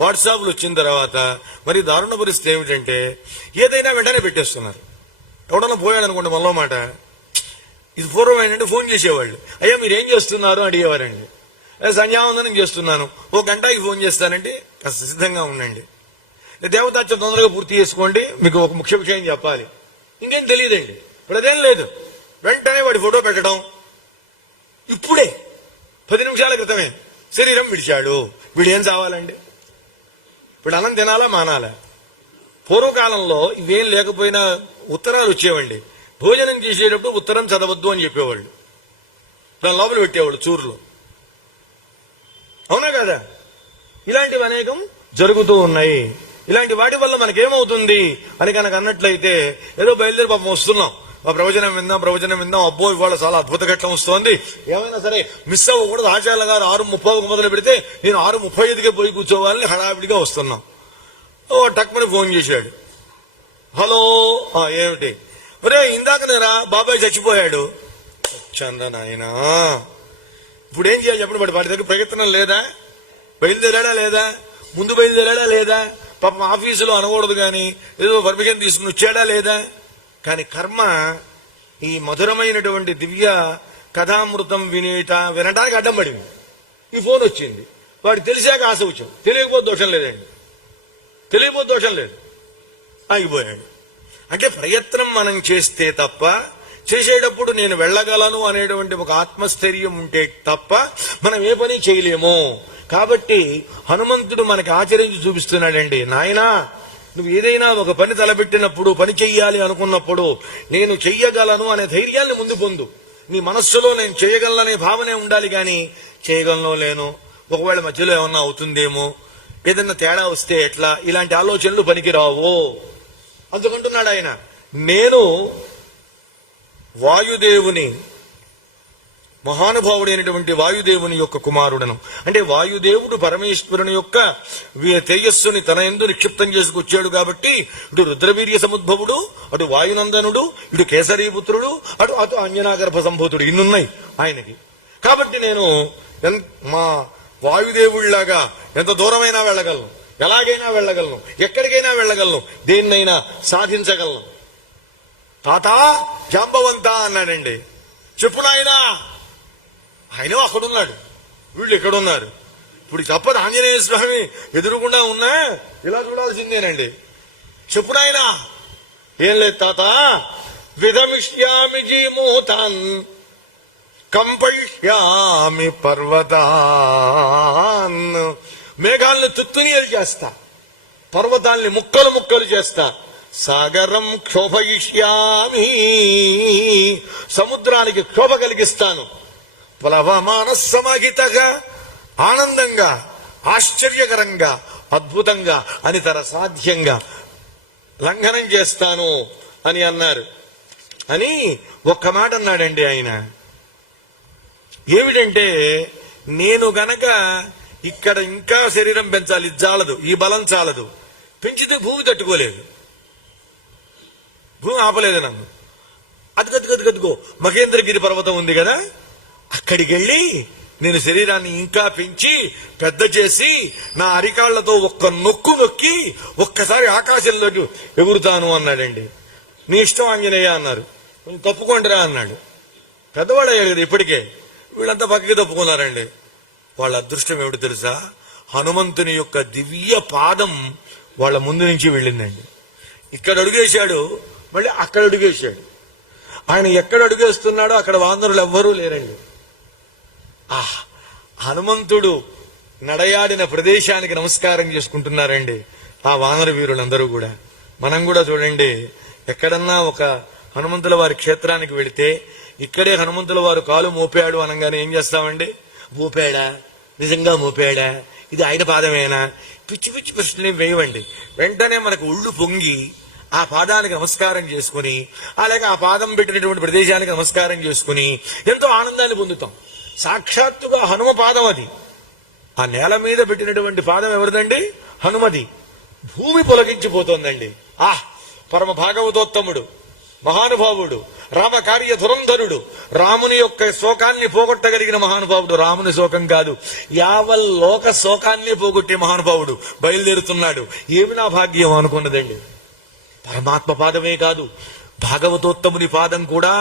వాట్సాప్లు వచ్చిన తర్వాత మరి దారుణ పరిస్థితి ఏమిటంటే ఏదైనా వెంటనే పెట్టేస్తున్నారు. ఎవడన్నా పోయాడు అనుకోండి మనలో మాట, ఇది పూర్వం ఏంటంటే ఫోన్ చేసేవాళ్ళు, అయ్యా మీరు ఏం చేస్తున్నారు అడిగేవారండి. సంధ్యావందనం చేస్తున్నాను, ఓ గంటకి ఫోన్ చేస్తానంటే కాస్త సిద్ధంగా ఉండండి. దేవతాత్యం తొందరగా పూర్తి చేసుకోండి, మీకు ఒక ముఖ్య విషయం చెప్పాలి. ఇంకేం తెలియదండి. ఇప్పుడు అదేం లేదు, వెంటనే వాడి ఫోటో పెట్టడం. ఇప్పుడే 10 నిమిషాల క్రితమే శరీరం విడిచాడు, వీడు ఏం చావాలండి? ఇప్పుడు అన్నం తినాలా మానాలా? పూర్వకాలంలో ఇవేం లేకపోయినా ఉత్తరాలు వచ్చేవండి. భోజనం చేసేటప్పుడు ఉత్తరం చదవద్దు అని చెప్పేవాళ్ళు, దాని లోపల పెట్టేవాళ్ళు చూరులో. అవునా కదా? ఇలాంటివి అనేకం జరుగుతూ ఉన్నాయి. ఇలాంటి వాటి వల్ల మనకేమవుతుంది అని కనుక అన్నట్లయితే, ఏదో బయలుదేరి పాపం వస్తున్నాం, మా ప్రవచనం విందాం, అబ్బో ఇవాళ చాలా అద్భుత ఘట్టం వస్తోంది, ఏమైనా సరే మిస్ అవ్వకూడదు. ఆచార్య గారు 6:30 మొదలు పెడితే నేను 6:35కే పోయి కూర్చోవాలని హడావిడిగా వస్తున్నాం. ఓ టక్మని ఫోన్ చేశాడు, హలో ఏమిటి, ఒరే ఇందాక నేరా బాబాయ్ చచ్చిపోయాడు. చందనాయనా, ఇప్పుడు ఏం చేయాలి చెప్పండి? వాడి దగ్గర ప్రయత్నం లేదా? బయలుదేరాడా లేదా? ముందు బయలుదేరాడా లేదా? పాపం ఆఫీసులో అనకూడదు కానీ ఏదో పర్మిషన్ తీసుకుని వచ్చాడా లేదా? కానీ కర్మ ఈ మధురమైనటువంటి దివ్య కథామృతం వినడానికి అడ్డం పడింది. ఈ ఫోన్ వచ్చింది, వాడు తెలిసాక ఆశ వచ్చాం, తెలియకపోతే దోషం లేదండి, తెలియకపోతే దోషం లేదు, ఆగిపోయాడు. అంటే ప్రయత్నం మనం చేస్తే తప్ప, చేసేటప్పుడు నేను వెళ్ళగలను అనేటువంటి ఒక ఆత్మస్థైర్యం ఉంటే తప్ప మనం ఏ పని చేయలేము. కాబట్టి హనుమంతుడు మనకి ఆచరించి చూపిస్తున్నాడండి, నాయనా నువ్వు ఏదైనా ఒక పని తలబెట్టినప్పుడు, పని చెయ్యాలి అనుకున్నప్పుడు నేను చెయ్యగలను అనే ధైర్యాన్ని ముందు పొందు. నీ మనస్సులో నేను చేయగలననే భావనే ఉండాలి, కానీ చేయగలను లేను, ఒకవేళ మధ్యలో ఏమన్నా అవుతుందేమో, ఏదన్నా తేడా వస్తే ఎట్లా, ఇలాంటి ఆలోచనలు పనికిరావు. అందుకంటున్నాడు ఆయన, నేను వాయుదేవుని, మహానుభావుడైనటువంటి వాయుదేవుని యొక్క కుమారుడను. అంటే వాయుదేవుడు పరమేశ్వరుని యొక్క తేజస్సుని తన యందు నిక్షిప్తం చేసుకొచ్చాడు కాబట్టి, ఇటు రుద్రవీర్య సముద్భవుడు, అటు వాయునందనుడు, ఇటు కేసరీపుత్రుడు, అటు అంజనాగర్భ సంభూతుడు, ఇన్నున్నాయి ఆయనకి. కాబట్టి నేను మా వాయుదేవుళ్లాగా ఎంత దూరమైనా వెళ్ళగలను, ఎలాగైనా వెళ్ళగలను, ఎక్కడికైనా వెళ్ళగలను, దేన్నైనా సాధించగలను. తాత జాంబవంత అన్నాడండి. చెప్పు నాయనా. ఆయన అక్కడున్నాడు, వీళ్ళు ఎక్కడున్నారు. ఇప్పుడు తప్పదు, ఆంజనేయ స్వామి ఎదురుగుండా ఉన్నా ఇలా చూడాల్సిందేనండి. చెప్పు నాయనా. ఏం లేదు తాత, విధమిష్యామి జీమూతాన్ కంపయిష్యామి పర్వతాన్. మేఘాలను తుత్తునీరు చేస్తా, పర్వతాల్ని ముక్కలు ముక్కలు చేస్తా. సాగరం క్షోభయిష్యామి, సముద్రానికి క్షోభ కలిగిస్తాను. ప్లవమాన సమాహితగా, ఆనందంగా, ఆశ్చర్యకరంగా, అద్భుతంగా, అనితర సాధ్యంగా లంఘనం చేస్తాను అని అన్నారు. అని ఒక్క మాట అన్నాడండి ఆయన. ఏమిటంటే, నేను గనక ఇక్కడ ఇంకా శరీరం పెంచాలి, ఇది చాలదు, ఈ బలం చాలదు, పెంచితే భూమి తట్టుకోలేదు, భూమి ఆపలేదు నన్ను. అదిగో మహేంద్రగిరి పర్వతం ఉంది కదా, అక్కడికి వెళ్ళి నేను శరీరాన్ని ఇంకా పెంచి పెద్ద చేసి నా అరికాళ్లతో ఒక్క నొక్కు నొక్కి ఒక్కసారి ఆకాశంలోకి ఎగురుతాను అన్నాడండి. నీ ఇష్టం ఆంజనేయ అన్నారు. కొంచెం తప్పుకోండిరా అన్నాడు. పెద్దవాడయ్యాడు కదా ఇప్పటికే, వీళ్ళంతా పక్కకి తప్పుకున్నారండి. వాళ్ళ అదృష్టం ఏమిటి తెలుసా? హనుమంతుని యొక్క దివ్య పాదం వాళ్ళ ముందు నుంచి వెళ్ళిందండి. ఇక్కడ అడుగేశాడు, మళ్ళీ అక్కడ అడుగేశాడు. ఆయన ఎక్కడ అడుగేస్తున్నాడో అక్కడ వానరులు ఎవ్వరూ లేరండి. హనుమంతుడు నడయాడిన ప్రదేశానికి నమస్కారం చేసుకుంటున్నారండి ఆ వానర వీరులందరూ కూడా. మనం కూడా చూడండి, ఎక్కడన్నా ఒక హనుమంతుల వారి క్షేత్రానికి వెళితే, ఇక్కడే హనుమంతుల వారు కాలు మోపాడు అనగానే ఏం చేస్తామండి? మోపాడా, నిజంగా మోపాడా, ఇది ఆయన పాదమేనా, పిచ్చి పిచ్చి ప్రశ్నలు వేయవండి. వెంటనే మనకు ఒళ్ళు పొంగి ఆ పాదానికి నమస్కారం చేసుకుని, అలాగే ఆ పాదం పెట్టినటువంటి ప్రదేశానికి నమస్కారం చేసుకుని ఎంతో ఆనందాన్ని పొందుతాం. సాక్షాత్తుగా హనుమ పాదం అది. ఆ నేల మీద పెట్టినటువంటి పాదం ఎవరిదండి? హనుమది. భూమి పొలగించిపోతోందండి. పరమ భాగవతోత్తముడు మహానుభావుడు, రామకార్య ధురంధరుడు, రాముని యొక్క శోకాన్ని పోగొట్టగలిగిన మహానుభావుడు. రాముని శోకం కాదు, యావల్లోక శోకాన్ని పోగొట్టే మహానుభావుడు బయలుదేరుతున్నాడు. ఏమి నా భాగ్యం అనుకున్నదండి. పరమాత్మ పాదమే కాదు, భాగవతోత్తముని పాదం కూడా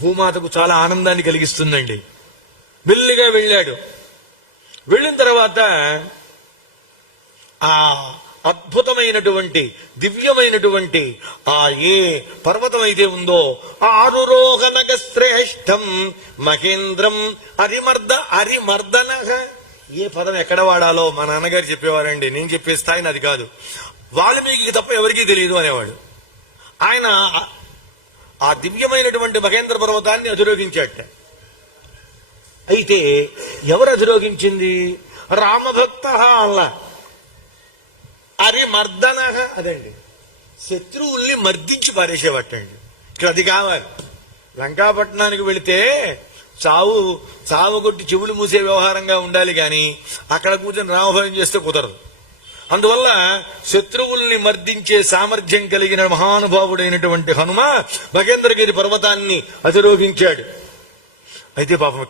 భూమాతకు చాలా ఆనందాన్ని కలిగిస్తుందండి. మెల్లిగా వెళ్ళాడు. వెళ్ళిన తర్వాత ఆ అద్భుతమైనటువంటి దివ్యమైనటువంటి ఆ ఏ పర్వతం అయితే ఉందో ఆరురోహణగ శ్రేష్టం మహేంద్రం అరిమర్దన. ఏ పదం ఎక్కడ వాడాలో మా నాన్నగారు చెప్పేవారండి. నేను చెప్పే స్థాయిని అది కాదు. వాల్మీకి తప్ప ఎవరికీ తెలియదు అనేవాడు. ఆయన ఆ దివ్యమైనటువంటి మహేంద్ర పర్వతాన్ని అధిరోహించాట. అయితే ఎవరు అధిరోహించింది? రామభక్త అల్లా. అరిమర్దన అదండి, శత్రువుల్ని మర్దించి పారేసేవటండి. ఇక్కడ అది కావాలి. లంకాపట్నానికి వెళితే చావు కొట్టి చెవులు మూసే వ్యవహారంగా ఉండాలి గాని అక్కడ కూర్చొని రామభయం చేస్తే కుదరదు. అందువల్ల శత్రువుల్ని మర్దించే సామర్థ్యం కలిగిన మహానుభావుడైనటువంటి హనుమ మహేంద్రగిరి పర్వతాన్ని అధిరోహించాడు. అయితే పాపం